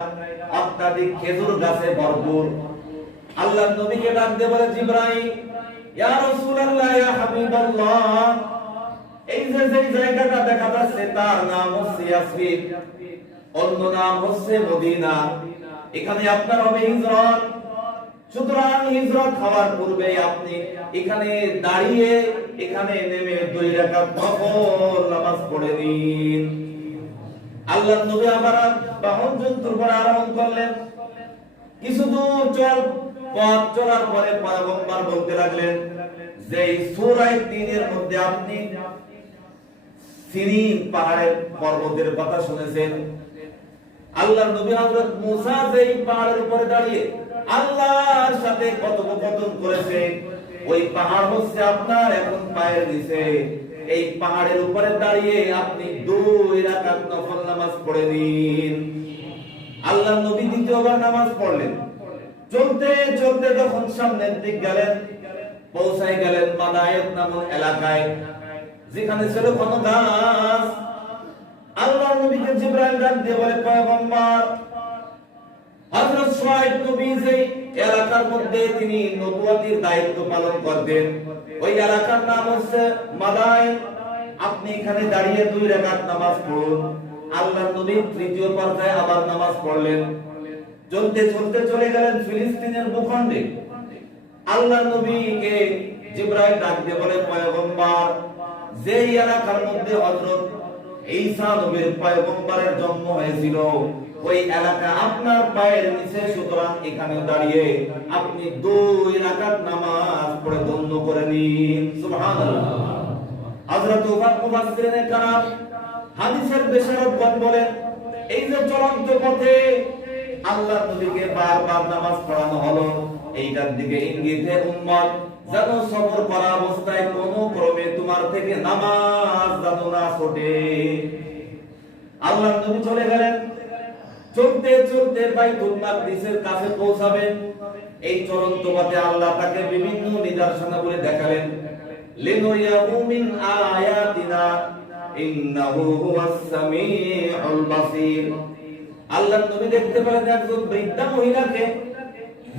অত্যাধিক খেজুর গাছে ভরপুর। আল্লাহর নবীকে ডাক দিয়ে বলে, জিবরাইল, ইয়া রাসূলুল্লাহ, ইয়া হাবিবাল্লাহ, এই যে জায়গাটা দেখা যাচ্ছে তার নাম হচ্ছে ইয়াসরিব, অন্য নাম হচ্ছে মদিনা। এখানে আপনার হবে হিজরত। সুতরাং হিজরত হওয়ার পূর্বে আপনি এখানে দাঁড়িয়ে এখানে নেমে 2 রাকাত নফল নামাজ পড়ে নিন। আল্লাহর নবী আবার বাহন যন্ত্র করে আরোহণ করলেন। কিছু দূর পথ চলার পরে পয়গম্বর বলতে লাগলেন যে সূরা 3 এর মধ্যে আপনি সিনিন পাহাড়ের পর্বতের কথা শুনেছেন। আল্লাহর নবী হযরত মুসা যেই পাহাড়ের উপরে দাঁড়িয়ে আল্লাহর সাথে কথোপকথন করেছে, ওই পাহাড় হচ্ছে আপনার এখন পায়ের নিচে। এই পাহাড়ের উপরে দাঁড়িয়ে আপনি 2 রাকাত নফল নামাজ পড়ে নিন। আল্লাহর নবী দ্বিতীয়বার নামাজ পড়লেন। চলতে চলতে যখন সামনের দিক গেলেন, পৌঁছায় গেলেন মাদায়েত নামক এলাকায়, যেখানে ছিল ঘন গাছ। আল্লাহর নবীকে জিবরাইল ডাক দিয়ে বলে, পয়গম্বর, হযরত শুআয়ব নবী যে এলাকার মধ্যে তিনি নবুয়তির দায়িত্ব পালন করতেন, ওই এলাকার নাম হচ্ছে মাদায়েন। আপনি এখানে দাঁড়িয়ে 2 রাকাত নামাজ পড়ুন। আল্লাহর নবী তৃতীয় পর্যায়ে আবার নামাজ পড়লেন। চলতে চলতে চলে গেলেন ফিলিস্তিনের ভূখণ্ডে। আল্লাহর নবীকে জিবরাইল ডাক দিয়ে বলে, পয়গম্বর, যেই এলাকার মধ্যে হযরত ঈসা নবীর পয়গম্বরের জন্ম হয়েছিল, ওই এলাকা আপনার পায়ের নিচে। সুতরাং এখানে দাঁড়িয়ে আপনি 2 রাকাত নামাজ পড়ে ধন্য করে নিন। সুবহানাল্লাহ। হযরত মুফাসসিরিনে কারাম হাদিসের বিশারদগণ বলেন, এই যে চলন্ত পথে আল্লাহর নবীকে বারবার নামাজ পড়ানো হলো, এইটার দিকে ইঙ্গিতে উম্মত যেন সবর করা অবস্থায় কোনো ক্রমে তোমার থেকে নামাজ যেন না ছুটে। আল্লাহর নবী চলে গেলেন। চলতে চলতে বাইতুল মাকদিসের কাছে পৌঁছাবেন। এই চলন্ত পথে আল্লাহ তাকে বিভিন্ন নিদর্শনাবলী দেখালেন। লিনুরিয়াহু মিন আয়াতিনা ইন্নাহু হুয়াস সামিউল বাসীর। আল্লাহর নবী দেখতে পেলেন একজন বৃদ্ধা মহিলাকে,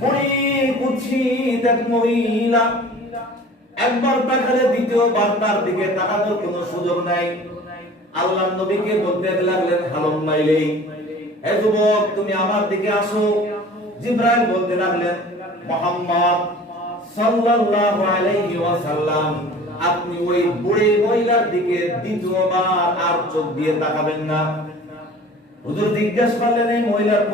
বুড়ি কুৎসিত এক মহিলা। একবার তাকালে দ্বিতীয়বার তার দিকে তাকানোর কোনো সুযোগ নাই। আল্লাহর নবীকে বলতে লাগলেন, হালুম মাইলি, হে যুবক, তুমি আমার দিকে আসো। জিবরাইল বলতে লাগলেন, মুহাম্মদ সাল্লাল্লাহু আলাইহি ওয়াসাল্লাম, আপনি ওই বুড়ি মহিলার দিকে দ্বিতীয়বার আর চোখ দিয়ে তাকাবেন না। হুজুর জিজ্ঞেস করলেন, এই মহিলার